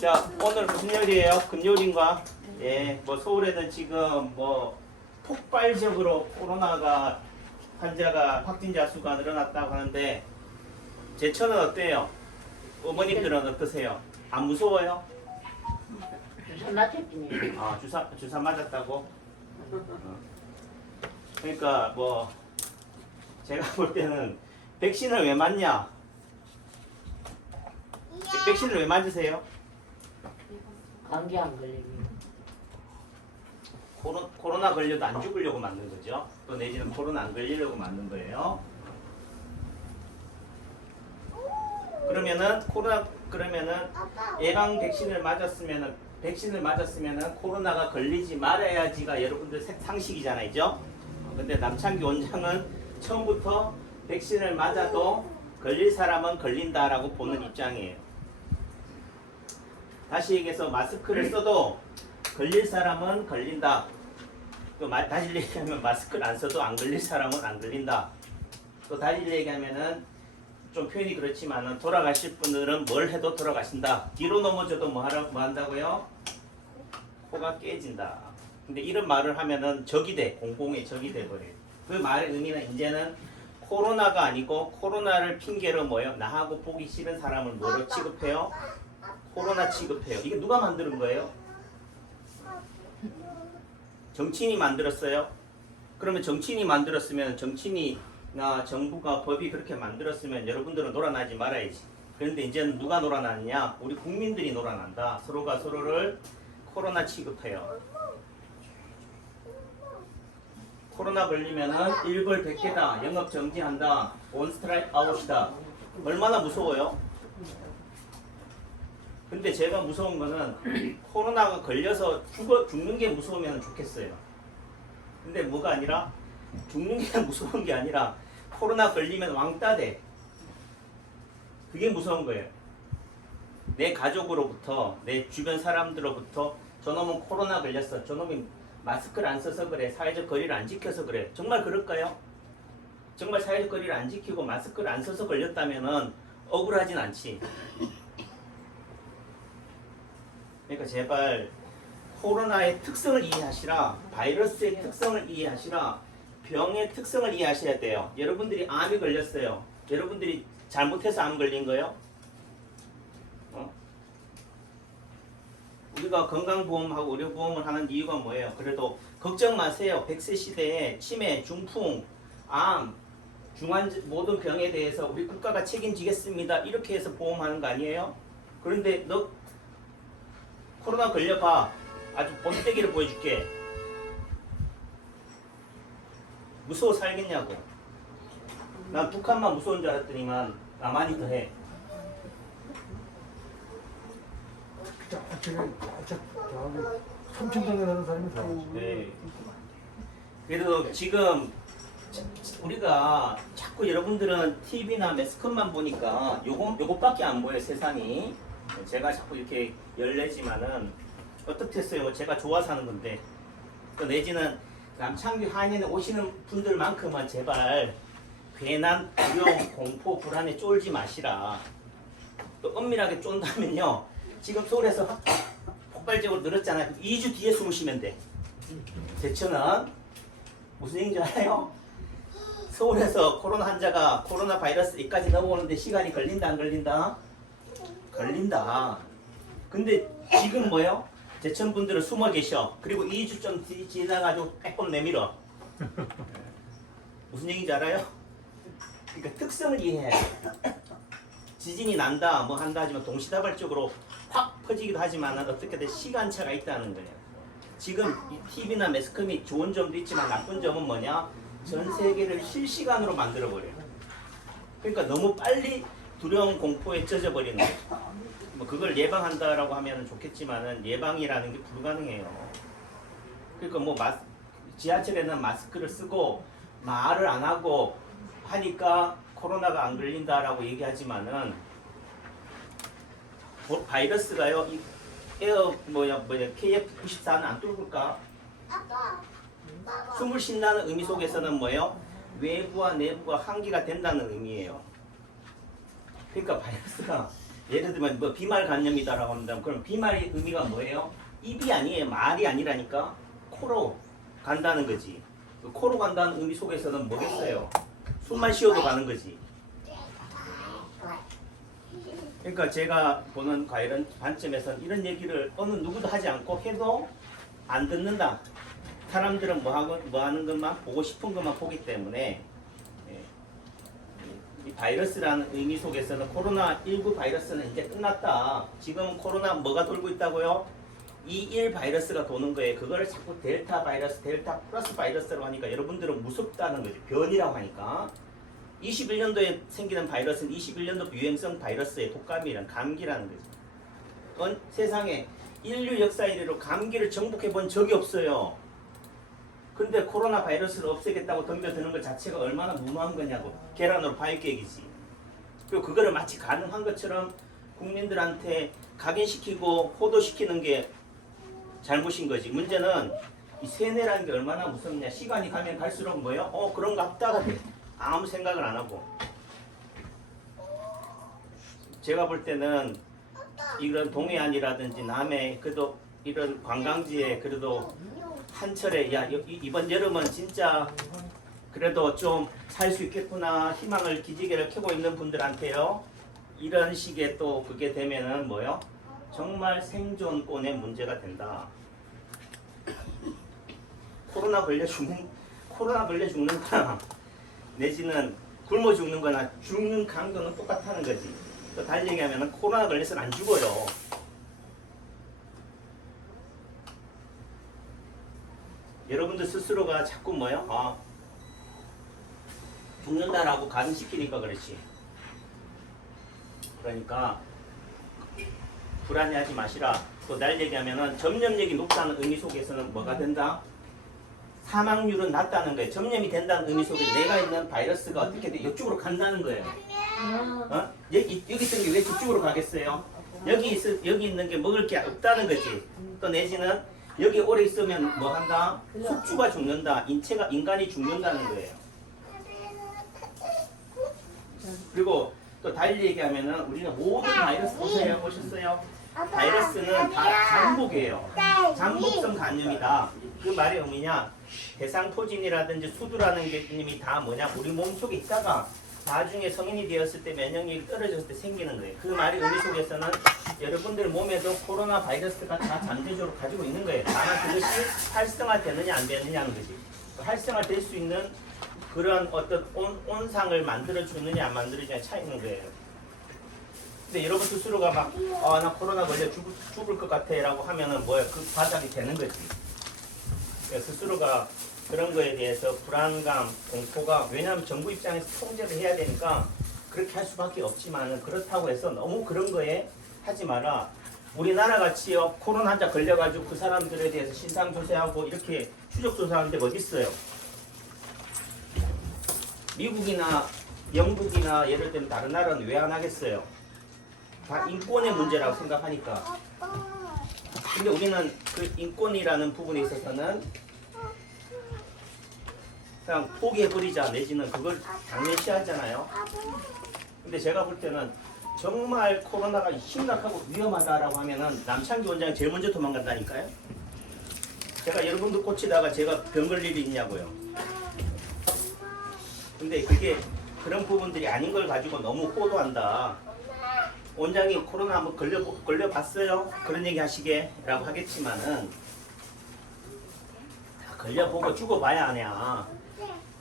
자, 오늘 무슨 요일이에요? 금요일인가? 예, 뭐 서울에는 지금 뭐 폭발적으로 코로나가 환자가 확진자 수가 늘어났다고 하는데 제천은 어때요? 어머님들은 어떠세요? 안 무서워요? 주사 맞았지. 아, 주사 맞았다고? 그러니까 뭐 제가 볼 때는 백신을 왜 맞냐? 백신을 왜 맞으세요? 감기 안 걸리니. 코로나 걸려도 안 죽으려고 맞는 거죠. 또 내지는 코로나 안 걸리려고 맞는 거예요. 그러면은 예방 백신을 맞았으면은 코로나가 걸리지 말아야지가 여러분들 상식이잖아요. 근데 남창기 원장은 처음부터 백신을 맞아도 걸릴 사람은 걸린다라고 보는 입장이에요. 다시 얘기해서 마스크를 써도 걸릴 사람은 걸린다. 또 다시 얘기하면 마스크를 안 써도 안 걸릴 사람은 안 걸린다. 또 다시 얘기하면은 좀 표현이 그렇지만은 돌아가실 분들은 뭘 해도 돌아가신다. 뒤로 넘어져도 뭐 한다고요? 코가 깨진다. 근데 이런 말을 하면은 적이 돼. 공공의 적이 돼 버려요. 그 말의 의미는 이제는 코로나가 아니고 코로나를 핑계로 뭐예요? 나하고 보기 싫은 사람을 뭐로 취급해요? 코로나 취급해요. 이게 누가 만드는 거예요? 정치인이 만들었어요? 그러면 정치인이 만들었으면 정치인이나 정부가 법이 그렇게 만들었으면 여러분들은 놀아나지 말아야지. 그런데 이제는 누가 놀아나느냐? 우리 국민들이 놀아난다. 서로가 서로를 코로나 취급해요. 코로나 걸리면은 1벌 100개다. 영업 정지한다. 온 스트라이크 아웃이다. 얼마나 무서워요? 근데 제가 무서운 거는 코로나가 걸려서 죽는 게 무서우면 좋겠어요. 근데 뭐가 아니라 죽는 게 무서운 게 아니라 코로나 걸리면 왕따 돼. 그게 무서운 거예요. 내 가족으로부터 내 주변 사람들로부터 저놈은 코로나 걸렸어. 저놈이 마스크를 안 써서 그래. 사회적 거리를 안 지켜서 그래. 정말 그럴까요? 정말 사회적 거리를 안 지키고 마스크를 안 써서 걸렸다면은 억울하진 않지. 그러니까 제발 코로나의 특성을 이해하시라. 바이러스의 특성을 이해하시라. 병의 특성을 이해하셔야 돼요. 여러분들이 암이 걸렸어요. 여러분들이 잘못해서 암 걸린 거예요? 우리가 건강보험하고 의료보험을 하는 이유가 뭐예요? 그래도 걱정 마세요. 100세 시대에 치매, 중풍, 암, 모든 병에 대해서 우리 국가가 책임지겠습니다. 이렇게 해서 보험하는 거 아니에요? 그런데 너 코로나 걸려봐. 아주 본때기를 보여줄게. 무서워 살겠냐고. 난 북한만 무서운 줄 알았더니만 남한이 더해. 저기 삼천동에 사는 사람이 다 하지. 네. 그래도 지금 우리가 자꾸 여러분들은 TV나 매스컴만 보니까 요것밖에 안 보여요, 세상이. 제가 자꾸 이렇게 열내지만은 어떻게 했어요? 제가 좋아서 하는 건데. 또 내지는 남창규 한인에 오시는 분들만큼은 제발 괜한 두려움, 공포, 불안에 쫄지 마시라. 또 엄밀하게 쫀다면요. 지금 서울에서 폭발적으로 늘었잖아요. 2주 뒤에 숨을 쉬면 돼. 대천은 무슨 얘기인지 알아요? 서울에서 코로나 환자가 코로나 바이러스 여기까지 넘어오는데 시간이 걸린다 안 걸린다? 걸린다. 근데 지금 뭐예요? 제천 분들은 숨어 계셔. 그리고 2주 좀 지나가지고 빼꼼 내밀어. 무슨 얘기인지 알아요? 그러니까 특성을 이해해야 돼. 지진이 난다 뭐 한다 하지만 동시다발적으로 확 퍼지기도 하지만 어떻게든 시간차가 있다는 거예요. 지금 이 TV나 매스컴이 좋은 점도 있지만 나쁜 점은 뭐냐? 전 세계를 실시간으로 만들어버려요. 그러니까 너무 빨리 두려운 공포에 젖어버리는 거예요. 뭐 그걸 예방한다라고 하면 좋겠지만은 예방이라는 게 불가능해요. 그러니까 뭐 지하철에는 마스크를 쓰고 말을 안 하고 하니까 코로나가 안 걸린다라고 얘기하지만은 바이러스가요 이 KF94는 안 뚫을까? 숨을 쉰다는 의미 속에서는 뭐예요? 외부와 내부가 한계가 된다는 의미예요. 그러니까 바이러스가 예를 들면 뭐 비말 간염이다라고 한다면 그럼 비말의 의미가 뭐예요? 입이 아니에요. 말이 아니라니까 코로 간다는 거지. 그 코로 간다는 의미 속에서는 뭐겠어요? 숨만 쉬어도 가는 거지. 그러니까 제가 보는 과연 관점에서는 이런 얘기를 어느 누구도 하지 않고 해도 안 듣는다. 사람들은 뭐 하는 것만 보고 싶은 것만 보기 때문에 이 바이러스라는 의미 속에서는 코로나19 바이러스는 이제 끝났다. 지금 코로나 뭐가 돌고 있다고요? 21 바이러스가 도는 거예요. 그걸 자꾸 델타 바이러스, 델타 플러스 바이러스라고 하니까 여러분들은 무섭다는 거죠. 변이라고 하니까. 21년도에 생기는 바이러스는 21년도 유행성 바이러스의 독감이란 감기라는 거죠. 세상에 인류 역사 이래로 감기를 정복해 본 적이 없어요. 근데 코로나 바이러스를 없애겠다고 덤벼드는 것 자체가 얼마나 무모한 거냐고. 계란으로 바위깨기지. 그리고 그거를 마치 가능한 것처럼 국민들한테 각인시키고 호도시키는 게 잘못인 거지. 문제는 이 세뇌라는 게 얼마나 무섭냐. 시간이 가면 갈수록 뭐요? 그런 거 없다가 돼. 아무 생각을 안 하고. 제가 볼 때는 이런 동해안이라든지 남해 그래도 이런 관광지에 그래도 한철에 야 이번 여름은 진짜 그래도 좀 살 수 있겠구나 희망을 기지개를 켜고 있는 분들한테요 이런 식의 또 그게 되면은 뭐요? 정말 생존권의 문제가 된다. 코로나 걸려 죽는 거나 내지는 굶어 죽는 거나 죽는 강도는 똑같다는 거지. 또 달리 얘기하면 코로나 걸려서는 안 죽어요. 여러분들 스스로가 자꾸 뭐요? 죽는다라고 가능시키니까 그렇지. 그러니까 불안해하지 마시라. 또 날 얘기하면은 점염력이 높다는 의미 속에서는 뭐가 된다? 사망률은 낮다는 거예요. 점염이 된다는 의미 속에 내가 있는 바이러스가 어떻게 돼? 이쪽으로 간다는 거예요. 여기 있던 게 왜 저쪽으로 가겠어요? 여기 있는 게 먹을 게 없다는 거지. 또 내지는 여기 오래 있으면 뭐 한다? 숙주가 죽는다. 인간이 죽는다는 거예요. 그리고 또 달리 얘기하면은 우리가 모든 바이러스 보셨어요? 바이러스는 다 잠복이에요. 잠복성 간염이다. 그 말의 의미냐? 대상포진이라든지 수두라는 개념이 다 뭐냐? 우리 몸속에 있다가 나중에 성인이 되었을 때 면역력이 떨어졌을 때 생기는 거예요. 그 말의 의미 속에서는 여러분들 몸에도 코로나 바이러스가 다 잠재적으로 가지고 있는 거예요. 다만 그것이 활성화되느냐 안 되느냐는 거지. 활성화될 수 있는 그런 어떤 온상을 만들어주느냐 안 만들어주느냐 차이 있는 거예요. 근데 여러분 스스로가 막 나 코로나 걸려 죽을 것 같아 라고 하면은 뭐야 그 바닥이 되는 거지. 그러니까 스스로가 그런 거에 대해서 불안감, 공포가 왜냐하면 정부 입장에서 통제를 해야 되니까 그렇게 할 수밖에 없지만 그렇다고 해서 너무 그런 거에 하지 마라. 우리나라 같이요 코로나 환자 걸려가지고 그 사람들에 대해서 신상조사하고 이렇게 추적조사하는 데가 어디 있어요? 미국이나 영국이나 예를 들면 다른 나라는 왜 안 하겠어요? 다 인권의 문제라고 생각하니까. 근데 우리는 그 인권이라는 부분에 있어서는 그냥 포기해버리자 내지는 그걸 당연시하잖아요. 근데 제가 볼 때는 정말 코로나가 심각하고 위험하다라고 하면은 남창기 원장이 제일 먼저 도망간다니까요. 제가 여러분들 꽂히다가 제가 병 걸릴 일이 있냐고요. 근데 그게 그런 부분들이 아닌 걸 가지고 너무 호도한다. 원장이 코로나 한번 걸려봤어요? 그런 얘기 하시게 라고 하겠지만은 걸려보고 죽어봐야 하냐.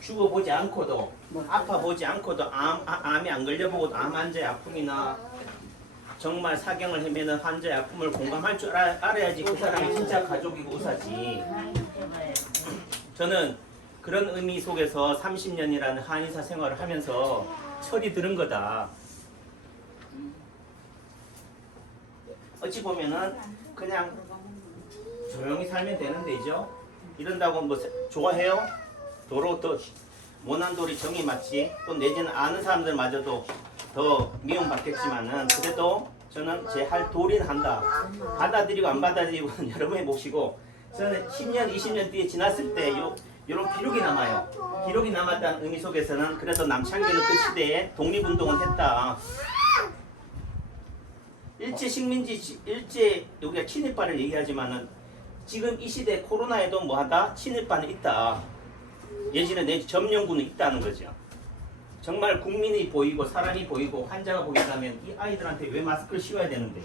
죽어보지 않고도 아파보지 않고도 암이 안 걸려보고도 암 환자의 아픔이나 정말 사경을 헤매는 환자의 아픔을 공감할 줄 알아야지 그 사람이 진짜 가족이고 의사지. 저는 그런 의미 속에서 30년이라는 한의사 생활을 하면서 철이 들은 거다. 어찌 보면은 그냥 조용히 살면 되는 데죠. 이런다고 뭐 좋아해요? 도로 또 모난 돌이 정이 맞지. 또 내지는 아는 사람들마저도 더 미움받겠지만은 그래도 저는 제 할 도리는 한다. 받아들이고 안 받아들이고는 여러분의 몫이고 저는 10년, 20년 뒤에 지났을 때 이런 기록이 남아요. 기록이 남았다는 의미 속에서는 그래도 남창규는 그 시대에 독립운동을 했다. 일제 식민지 일제 여기가 친일파를 얘기하지만은 지금 이 시대 코로나에도 뭐하다 친일파는 있다. 예전에 내 점령군은 있다는 거죠. 정말 국민이 보이고 사람이 보이고 환자가 보인다면 이 아이들한테 왜 마스크를 씌워야 되는데?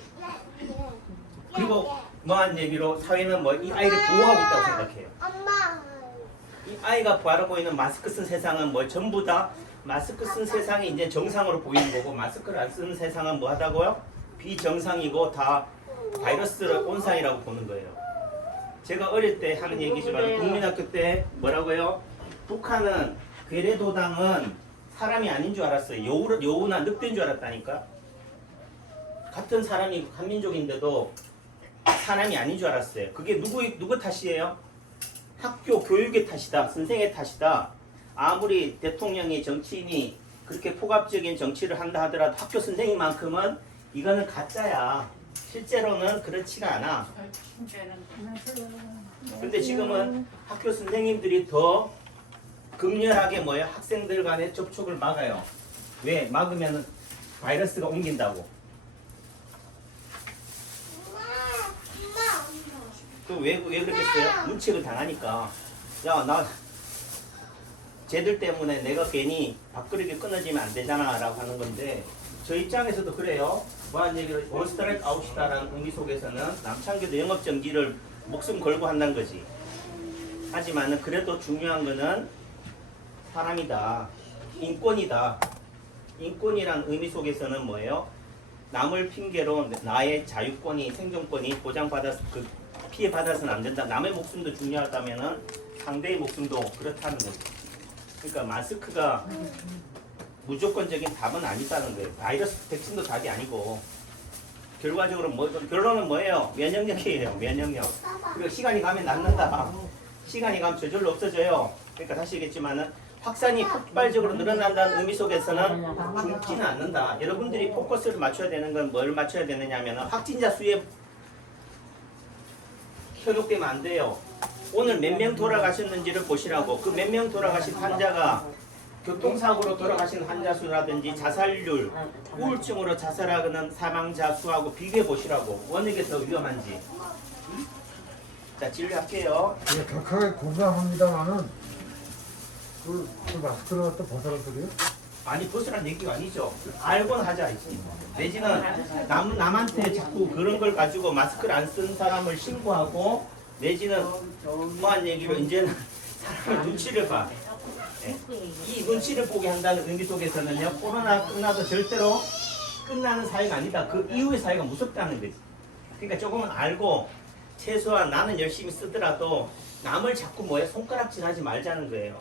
그리고 뭐한 얘기로 사회는 뭐 이 아이를 보호하고 있다고 생각해요. 이 아이가 바라보고 있는 마스크 쓴 세상은 뭐 전부 다 마스크 쓴 세상이 이제 정상으로 보이는 거고 마스크를 안 쓰는 세상은 뭐 하다고요? 비정상이고 다 바이러스를 온상이라고 보는 거예요. 제가 어릴 때 하는 얘기지만 국민학교 때 뭐라고요? 북한은 괴뢰도당은 사람이 아닌 줄 알았어요. 여우나 늑대인 줄 알았다니까. 같은 사람이 한민족인데도 사람이 아닌 줄 알았어요. 그게 누구 탓이에요? 학교 교육의 탓이다. 선생의 탓이다. 아무리 대통령이 정치인이 그렇게 폭압적인 정치를 한다 하더라도 학교 선생님만큼은 이거는 가짜야. 실제로는 그렇지가 않아. 근데 지금은 학교 선생님들이 더 극렬하게 뭐예요? 학생들 간의 접촉을 막아요. 왜? 막으면 바이러스가 옮긴다고. 왜 그랬겠어요? 문책을 당하니까. 야, 나 쟤들 때문에 내가 괜히 밥그릇이 끊어지면 안 되잖아 라고 하는 건데 저 입장에서도 그래요. 뭐한 얘기를 올스트라이트 아웃이다라는 의미 속에서는 남창규도 영업정지를 목숨 걸고 한다는 거지. 하지만은 그래도 중요한 거는 사람이다. 인권이다. 인권이란 의미 속에서는 뭐예요? 남을 핑계로 나의 자유권이 생존권이 피해받아서는 안 된다. 남의 목숨도 중요하다면은 상대의 목숨도 그렇다는 거죠. 그러니까 마스크가 무조건적인 답은 아니다는 거예요. 바이러스 백신도 답이 아니고 결과적으로 결론은 뭐예요? 면역력이에요. 면역력. 그리고 시간이 가면 낫는다. 시간이 가면 저절로 없어져요. 그러니까 다시 얘기했지만은 확산이 폭발적으로 늘어난다는 의미 속에서는 죽지는 않는다. 여러분들이 포커스를 맞춰야 되는 건 뭘 맞춰야 되느냐 하면 확진자 수에 현혹되면 안 돼요. 오늘 몇 명 돌아가셨는지를 보시라고. 그 몇 명 돌아가신 환자가 교통사고로 돌아가신 환자 수라든지 자살률, 우울증으로 자살하는 사망자 수하고 비교해 보시라고. 어느 게 더 위험한지. 자, 진료할게요. 예, 격하게 공감합니다만은 그 마스크를 갖다 벗어라 소리요? 아니 벗으란 얘기가 아니죠. 알고는 하자 이지. 내지는 남한테 자꾸 그런 걸 가지고 마스크를 안 쓴 사람을 신고하고 내지는 뭐한 얘기로 이제는 사람의 눈치를 봐. 네. 이 눈치를 보게 한다는 의미 속에서는요. 코로나 끝나도 절대로 끝나는 사회가 아니다. 그 이후의 사회가 무섭다는 거지. 그러니까 조금은 알고 최소한 나는 열심히 쓰더라도 남을 자꾸 손가락질하지 말자는 거예요.